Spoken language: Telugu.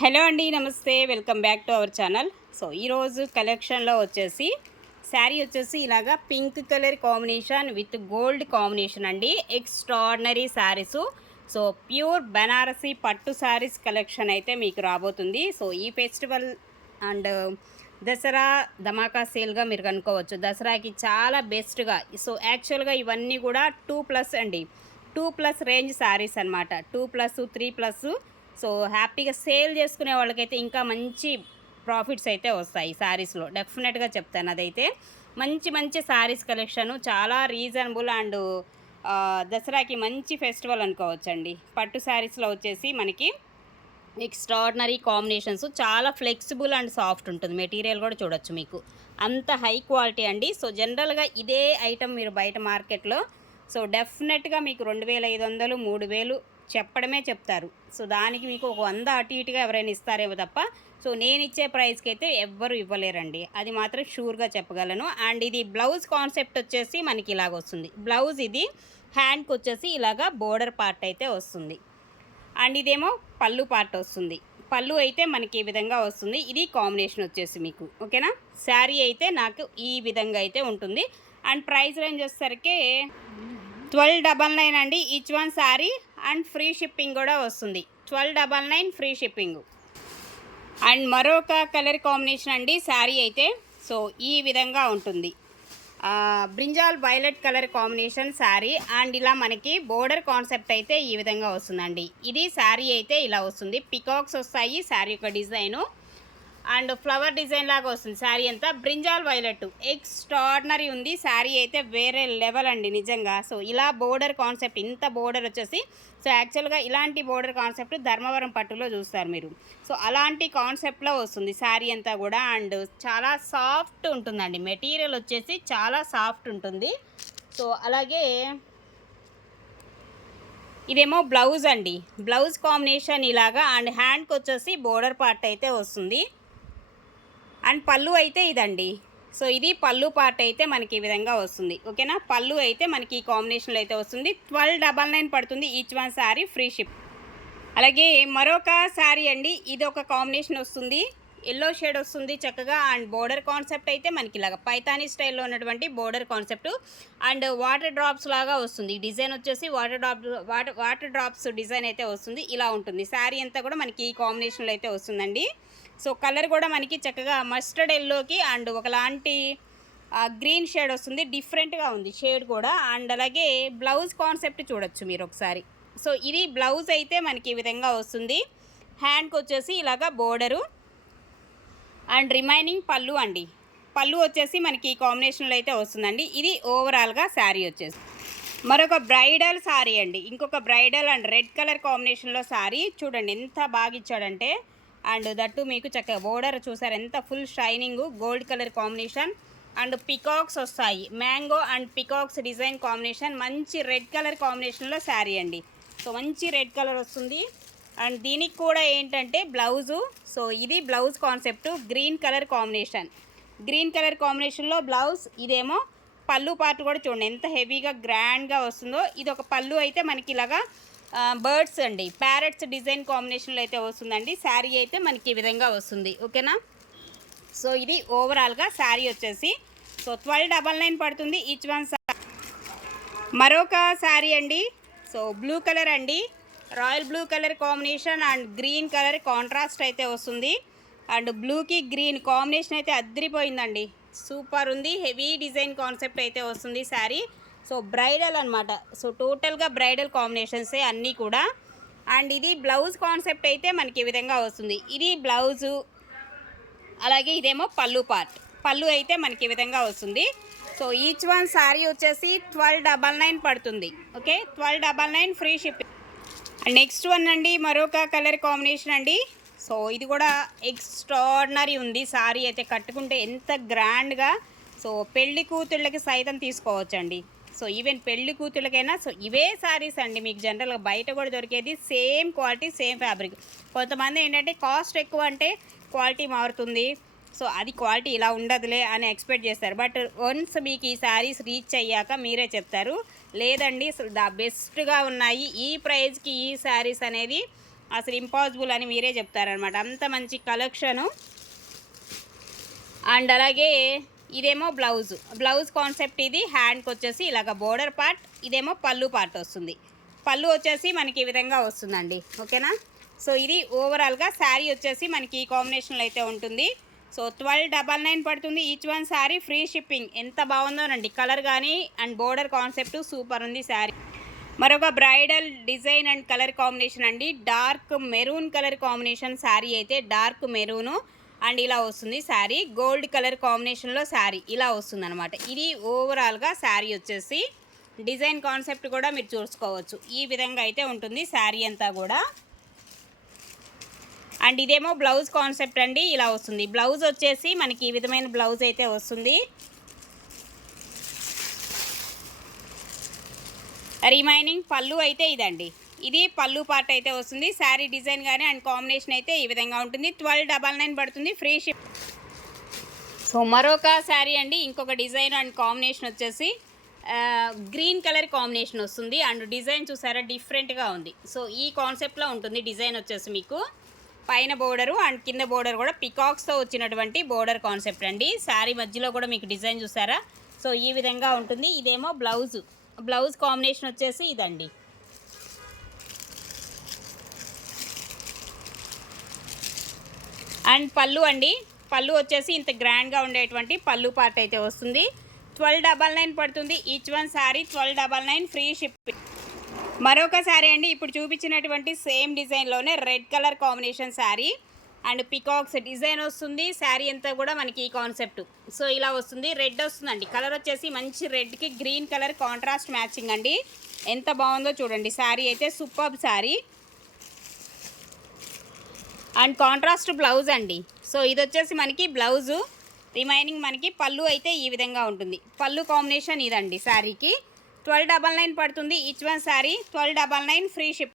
హలో అండి నమస్తే. Welcome back to our channel. So ఈరోజు కలెక్షన్లో వచ్చేసి శారీ వచ్చేసి ఇలాగా pink colour combination with gold combination అండి. Extraordinary saris. So pure Banarasi పట్టు శారీస్ కలెక్షన్ అయితే మీకు రాబోతుంది. సో ఈ ఫెస్టివల్ అండ్ దసరా ధమాకా సేల్గా మీరు కనుక్కోవచ్చు. దసరాకి చాలా బెస్ట్గా. సో యాక్చువల్గా ఇవన్నీ కూడా టూ ప్లస్ అండి. టూ ప్లస్ రేంజ్ శారీస్ అనమాట two plus three plus so హ్యాపీగా సేల్ చేసుకునే వాళ్ళకైతే ఇంకా మంచి ప్రాఫిట్స్ అయితే వస్తాయి శారీస్లో. డెఫినెట్గా చెప్తాను అదైతే. మంచి మంచి శారీస్ కలెక్షన్ చాలా రీజనబుల్ అండ్ దసరాకి మంచి ఫెస్టివల్ అనుకోవచ్చండి. పట్టు శారీస్లో వచ్చేసి మనకి ఎక్స్ట్రాడినరీ కాంబినేషన్స్ చాలా ఫ్లెక్సిబుల్ అండ్ సాఫ్ట్ ఉంటుంది. మెటీరియల్ కూడా చూడొచ్చు మీకు. అంత హై క్వాలిటీ అండి. సో జనరల్గా ఇదే ఐటమ్ మీరు బయట మార్కెట్లో సో డెఫినెట్గా మీకు రెండు వేల ఐదు వందలు మూడు వేలు చెప్పడమే చెప్తారు. సో దానికి మీకు ఒక వంద అటు ఇటుగా ఎవరైనా ఇస్తారేమో తప్ప సో నేను ఇచ్చే ప్రైస్కి అయితే ఎవ్వరు ఇవ్వలేరండి. అది మాత్రం షూర్గా చెప్పగలను. అండ్ ఇది బ్లౌజ్ కాన్సెప్ట్ వచ్చేసి మనకి ఇలాగ వస్తుంది. బ్లౌజ్ ఇది హ్యాండ్కి వచ్చేసి ఇలాగా బోర్డర్ పార్ట్ అయితే వస్తుంది. అండ్ ఇదేమో పళ్ళు పార్ట్ వస్తుంది. పళ్ళు అయితే మనకి ఈ విధంగా వస్తుంది. ఇది కాంబినేషన్ వచ్చేసి మీకు. ఓకేనా? శారీ అయితే నాకు ఈ విధంగా అయితే ఉంటుంది. అండ్ ప్రైస్ రేంజ్ వచ్చేసరికి ట్వెల్వ్ డబల్ నైన్ అండి. Each one sari and free shipping కూడా వస్తుంది. Twelve double nine free shipping. And మరొక కలర్ కాంబినేషన్ అండి శారీ అయితే. సో ఈ విధంగా ఉంటుంది. Brinjal violet colour combination sari and ఇలా మనకి బోర్డర్ కాన్సెప్ట్ అయితే ఈ విధంగా వస్తుందండి. ఇది శారీ అయితే ఇలా వస్తుంది. పికాక్స్ వస్తాయి శారీ యొక్క డిజైను. అండ్ ఫ్లవర్ డిజైన్ లాగా వస్తుంది. శారీ అంతా బ్రింజాల్ వైలెట్. ఎక్స్ట్రాడినరీ ఉంది. శారీ అయితే వేరే లెవెల్ అండి నిజంగా. సో ఇలా బోర్డర్ కాన్సెప్ట్ ఇంత బోర్డర్ వచ్చేసి సో యాక్చువల్గా ఇలాంటి బోర్డర్ కాన్సెప్ట్ ధర్మవరం పట్టులో చూస్తారు మీరు. సో అలాంటి కాన్సెప్ట్లో వస్తుంది శారీ అంతా కూడా. అండ్ చాలా సాఫ్ట్ ఉంటుందండి. మెటీరియల్ వచ్చేసి చాలా సాఫ్ట్ ఉంటుంది. సో అలాగే ఇదేమో బ్లౌజ్ అండి. బ్లౌజ్ కాంబినేషన్ ఇలాగా అండ్ హ్యాండ్కి వచ్చేసి బోర్డర్ పార్ట్ అయితే వస్తుంది. అండ్ పళ్ళు అయితే ఇదండి. సో ఇది పళ్ళు పార్ట్ అయితే మనకి ఈ విధంగా వస్తుంది. ఓకేనా? పళ్ళు అయితే మనకి ఈ కాంబినేషన్లో అయితే వస్తుంది. ట్వెల్వ్ డబల్ నైన్ పడుతుంది each one sari free ship. అలాగే మరొక శారీ అండి. ఇది ఒక కాంబినేషన్ వస్తుంది. ఎల్లో షేడ్ వస్తుంది చక్కగా. అండ్ బోర్డర్ కాన్సెప్ట్ అయితే మనకి ఇలాగ పైతానీ స్టైల్లో ఉన్నటువంటి border concept. And water drops లాగా వస్తుంది. డిజైన్ వచ్చేసి water drop water water drops design అయితే వస్తుంది. ఇలా ఉంటుంది. శారీ అంతా కూడా మనకి ఈ కాంబినేషన్లో అయితే వస్తుందండి. సో కలర్ కూడా మనకి చక్కగా మస్టర్డ్ ఎల్లోకి అండ్ ఒకలాంటి గ్రీన్ షేడ్ వస్తుంది. డిఫరెంట్గా ఉంది షేడ్ కూడా. అండ్ అలాగే బ్లౌజ్ కాన్సెప్ట్ చూడొచ్చు మీరు ఒకసారి. సో ఇది బ్లౌజ్ అయితే మనకి ఈ విధంగా వస్తుంది. హ్యాండ్కి వచ్చేసి ఇలాగా బోర్డరు అండ్ రిమైనింగ్ పళ్ళు అండి. పళ్ళు వచ్చేసి మనకి ఈ కాంబినేషన్లో అయితే వస్తుందండి. ఇది ఓవరాల్గా శారీ వచ్చేసి. మరొక బ్రైడల్ శారీ అండి. ఇంకొక బ్రైడల్ అండ్ రెడ్ కలర్ కాంబినేషన్లో శారీ. చూడండి ఎంత బాగా ఇచ్చాడంటే. అండ్ దట్టు మీకు చక్కగా బోర్డర్ చూసారు ఎంత full shining gold colour combination and peacocks వస్తాయి. Mango and peacocks design combination మంచి రెడ్ కలర్ కాంబినేషన్లో శారీ అండి. సో మంచి రెడ్ కలర్ వస్తుంది. అండ్ దీనికి కూడా ఏంటంటే బ్లౌజు. సో ఇది blouse concept green colour combination. Green colour కాంబినేషన్లో బ్లౌజ్ ఇదేమో పళ్ళు పార్ట్ కూడా చూడండి. ఎంత హెవీగా గ్రాండ్గా వస్తుందో. ఇది ఒక పళ్ళు అయితే మనకి ఇలాగా బర్డ్స్ అండి. ప్యారెట్స్ డిజైన్ కాంబినేషన్లో అయితే వస్తుందండి. శారీ అయితే మనకి ఈ విధంగా వస్తుంది. ఓకేనా? సో ఇది ఓవరాల్గా శారీ వచ్చేసి. సో ట్వెల్వ్ డబల్ నైన్ పడుతుంది ఈచ్ వన్ మరొక శారీ అండి. సో బ్లూ కలర్ అండి. Royal blue colour combination and green colour contrast అయితే వస్తుంది. అండ్ బ్లూకి గ్రీన్ కాంబినేషన్ అయితే అద్దరిపోయిందండి సూపర్ ఉంది. హెవీ డిజైన్ కాన్సెప్ట్ అయితే వస్తుంది శారీ. సో బ్రైడల్ అనమాట సో టోటల్గా బ్రైడల్ కాంబినేషన్సే అన్నీ కూడా. అండ్ ఇది బ్లౌజ్ కాన్సెప్ట్ అయితే మనకి ఈ విధంగా వస్తుంది. ఇది బ్లౌజు అలాగే ఇదేమో పళ్ళు పార్ట్. పళ్ళు అయితే మనకి ఈ విధంగా వస్తుంది. సో ఈచ్ వన్ శారీ వచ్చేసి ట్వెల్వ్ డబల్ నైన్ పడుతుంది. Okay? Twelve double nine free shipping and next one అండి మరొక కలర్ కాంబినేషన్ అండి. సో ఇది కూడా ఎక్స్ట్రాడినరీ ఉంది. సారీ అయితే కట్టుకుంటే ఎంత గ్రాండ్గా. సో పెళ్ళి కూతుళ్ళకి సైతం తీసుకోవచ్చండి. సో ఈవెన్ పెళ్ళి కూతుళ్ళకైనా సో ఇవే శారీస్ అండి మీకు జనరల్గా బయట కూడా దొరికేది. Same quality same fabric. కొంతమంది ఏంటంటే కాస్ట్ ఎక్కువ అంటే క్వాలిటీ మారుతుంది. సో అది క్వాలిటీ ఇలా ఉండదులే అని ఎక్స్పెక్ట్ చేస్తారు. బట్ వన్స్ మీకు ఈ శారీస్ రీచ్ అయ్యాక మీరే చెప్తారు. లేదండి. అసలు ద బెస్ట్గా ఉన్నాయి. ఈ ప్రైజ్కి ఈ శారీస్ అనేది అసలు ఇంపాసిబుల్ అని మీరే చెప్తారనమాట అంత మంచి కలెక్షను. అండ్ అలాగే ఇదేమో బ్లౌజ్. బ్లౌజ్ కాన్సెప్ట్ ఇది. హ్యాండ్కి వచ్చేసి ఇలాగ బోర్డర్ పార్ట్ ఇదేమో పళ్ళు పార్ట్ వస్తుంది. పళ్ళు వచ్చేసి మనకి ఈ విధంగా వస్తుందండి. ఓకేనా? సో ఇది ఓవరాల్గా శారీ వచ్చేసి మనకి ఈ కాంబినేషన్లో అయితే ఉంటుంది. సో ట్వెల్వ్ డబల్ నైన్ పడుతుంది. Each one sari free shipping ఎంత బాగుందోనండి కలర్ కానీ అండ్ బోర్డర్ కాన్సెప్ట్ సూపర్ ఉంది శారీ మరొక bridal design and colour combination అండి. Dark maroon colour combination sari అయితే డార్క్ మెరూను అండ్ ఇలా వస్తుంది శారీ గోల్డ్ కలర్ కాంబినేషన్లో శారీ ఇలా వస్తుంది అనమాట ఇది ఓవరాల్గా శారీ వచ్చేసి డిజైన్ కాన్సెప్ట్ కూడా మీరు చూసుకోవచ్చు. ఈ విధంగా అయితే ఉంటుంది శారీ అంతా కూడా. అండ్ ఇదేమో బ్లౌజ్ కాన్సెప్ట్ అండి ఇలా వస్తుంది. బ్లౌజ్ వచ్చేసి మనకి ఈ విధమైన బ్లౌజ్ అయితే వస్తుంది. రిమైనింగ్ పళ్ళు అయితే ఇదండి. ఇది పళ్ళు పార్ట్ అయితే వస్తుంది. శారీ డిజైన్ కానీ అండ్ కాంబినేషన్ అయితే ఈ విధంగా ఉంటుంది. ట్వెల్వ్ డబల్ నైన్ పడుతుంది. Free ship. సో మరొక శారీ అండి ఇంకొక డిజైన్ అండ్ కాంబినేషన్ వచ్చేసి గ్రీన్ కలర్ కాంబినేషన్ వస్తుంది. అండ్ డిజైన్ చూసారా డిఫరెంట్గా ఉంది. సో ఈ కాన్సెప్ట్లో ఉంటుంది డిజైన్ వచ్చేసి మీకు. పైన బోర్డరు అండ్ కింద బోర్డర్ కూడా పికాక్స్తో వచ్చినటువంటి బోర్డర్ కాన్సెప్ట్ అండి. శారీ మధ్యలో కూడా మీకు డిజైన్ చూసారా? సో ఈ విధంగా ఉంటుంది. ఇదేమో బ్లౌజ్. బ్లౌజ్ కాంబినేషన్ వచ్చేసి ఇదండి. అండ్ పళ్ళు అండి. పళ్ళు వచ్చేసి ఇంత గ్రాండ్గా ఉండేటువంటి పళ్ళు పార్ట్ అయితే వస్తుంది. ట్వెల్వ్ డబల్ నైన్ పడుతుంది. Each one sari twelve double nine free shipping మరొక శారీ అండి ఇప్పుడు చూపించినటువంటి same డిజైన్లోనే red colour combination sari and peacocks design వస్తుంది. శారీ అంతా కూడా మనకి ఈ కాన్సెప్ట్. సో ఇలా వస్తుంది. రెడ్ వస్తుందండి. కలర్ వచ్చేసి మంచి రెడ్కి గ్రీన్ కలర్ కాంట్రాస్ట్ మ్యాచింగ్ అండి. ఎంత బాగుందో చూడండి. శారీ అయితే super sari. And contrast blouse అండి. సో ఇది వచ్చేసి మనకి బ్లౌజు. రిమైనింగ్ మనకి పళ్ళు అయితే ఈ విధంగా ఉంటుంది. పళ్ళు కాంబినేషన్ ఇదండి శారీకి. ట్వెల్వ్ డబల్ నైన్ పడుతుంది each one sari twelve double nine free ship